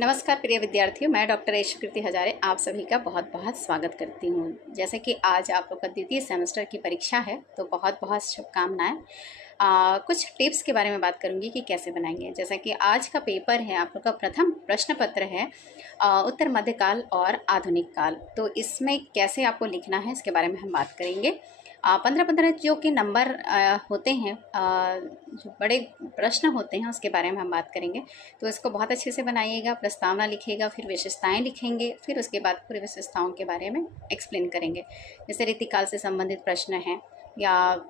नमस्कार प्रिय विद्यार्थियों, मैं डॉक्टर यशकृति हजारे आप सभी का बहुत बहुत स्वागत करती हूँ। जैसे कि आज आप लोग का द्वितीय सेमेस्टर की परीक्षा है, तो बहुत बहुत शुभकामनाएं। कुछ टिप्स के बारे में बात करूँगी कि कैसे बनाएंगे। जैसा कि आज का पेपर है, आप लोग का प्रथम प्रश्न पत्र है उत्तर मध्यकाल और आधुनिक काल। तो इसमें कैसे आपको लिखना है इसके बारे में हम बात करेंगे। 15-15 जो कि नंबर होते हैं, जो बड़े प्रश्न होते हैं उसके बारे में हम बात करेंगे। तो इसको बहुत अच्छे से बनाइएगा, प्रस्तावना लिखिएगा, फिर विशेषताएं लिखेंगे, फिर उसके बाद पूरी विशेषताओं के बारे में एक्सप्लेन करेंगे। जैसे रीतिकाल से संबंधित प्रश्न हैं, या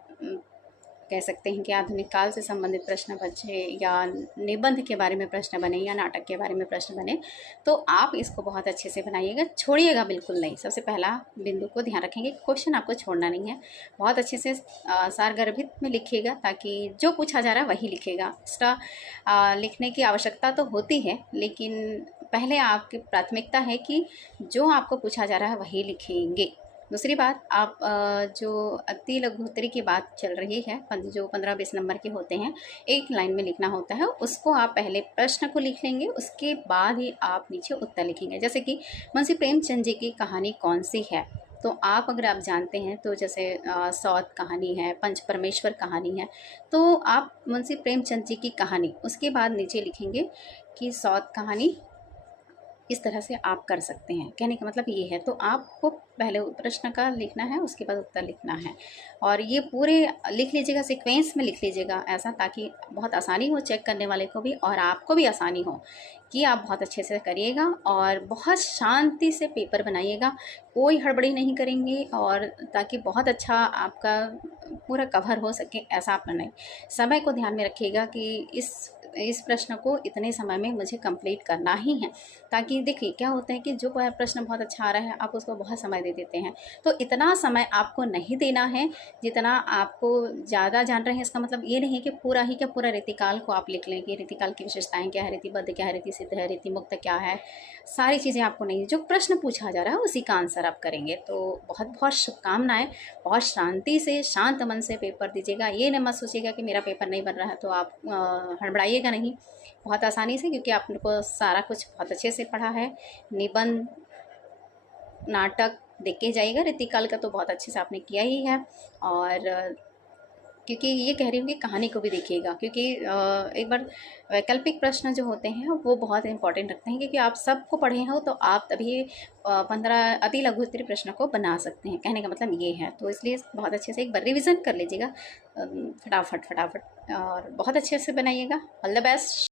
कह सकते हैं कि आधुनिक काल से संबंधित प्रश्न बचे, या निबंध के बारे में प्रश्न बने, या नाटक के बारे में प्रश्न बने, तो आप इसको बहुत अच्छे से बनाइएगा, छोड़िएगा बिल्कुल नहीं। सबसे पहला बिंदु को ध्यान रखेंगे, क्वेश्चन आपको छोड़ना नहीं है। बहुत अच्छे से सारगर्भित में लिखिएगा, ताकि जो पूछा जा रहा है वही लिखेगा। एक्स्ट्रा लिखने की आवश्यकता तो होती है, लेकिन पहले आपकी प्राथमिकता है कि जो आपको पूछा जा रहा है वही लिखेंगे। दूसरी बात, आप जो अति लघु उत्तरी की बात चल रही है, जो 15-20 नंबर के होते हैं, एक लाइन में लिखना होता है, उसको आप पहले प्रश्न को लिख लेंगे, उसके बाद ही आप नीचे उत्तर लिखेंगे। जैसे कि मुंशी प्रेमचंद जी की कहानी कौन सी है, तो अगर आप जानते हैं तो जैसे सौत कहानी है, पंच परमेश्वर कहानी है, तो आप मुंशी प्रेमचंद जी की कहानी, उसके बाद नीचे लिखेंगे कि सौत कहानी इस तरह से आप कर सकते हैं। कहने का मतलब ये है, तो आपको पहले प्रश्न का लिखना है, उसके बाद उत्तर लिखना है, और ये पूरे लिख लीजिएगा, सीक्वेंस में लिख लीजिएगा ऐसा, ताकि बहुत आसानी हो चेक करने वाले को भी और आपको भी आसानी हो कि आप बहुत अच्छे से करिएगा और बहुत शांति से पेपर बनाइएगा। कोई हड़बड़ी नहीं करेंगे, और ताकि बहुत अच्छा आपका पूरा कवर हो सके, ऐसा आप नहीं। समय को ध्यान में रखिएगा कि इस प्रश्न को इतने समय में मुझे कंप्लीट करना ही है। ताकि देखिए क्या होता है कि जो प्रश्न बहुत अच्छा आ रहा है, आप उसको बहुत समय दे देते हैं, तो इतना समय आपको नहीं देना है जितना आपको ज़्यादा जान रहे हैं। इसका मतलब ये नहीं है कि पूरा ही क्या पूरा रीतिकाल को आप लिख लें कि रीतिकाल की विशेषताएं क्या है, रीतिबद्ध क्या है, रीति सिद्ध है, रीति मुक्त क्या है, सारी चीज़ें आपको नहीं। जो प्रश्न पूछा जा रहा है उसी का आंसर आप करेंगे। तो बहुत बहुत शुभकामनाएं। बहुत शांति से, शांत मन से पेपर दीजिएगा। ये न मत सोचिएगा कि मेरा पेपर नहीं बन रहा है, तो आप हड़बड़ाइएगा नहीं, बहुत आसानी से, क्योंकि आपको सारा कुछ बहुत अच्छे से पढ़ा है। निबंध, नाटक देख के जाइएगा। रीतिकाल का तो बहुत अच्छे से आपने किया ही है, और क्योंकि ये कह रही हूँ कि कहानी को भी देखिएगा, क्योंकि एक बार वैकल्पिक प्रश्न जो होते हैं वो बहुत इंपॉर्टेंट रखते हैं, क्योंकि आप सबको पढ़े हो तो आप तभी 15 अति लघु उत्तरीय प्रश्न को बना सकते हैं। कहने का मतलब ये है, तो इसलिए बहुत अच्छे से एक बार रिविज़न कर लीजिएगा, फटाफट फटाफट, और बहुत अच्छे से बनाइएगा। All the best.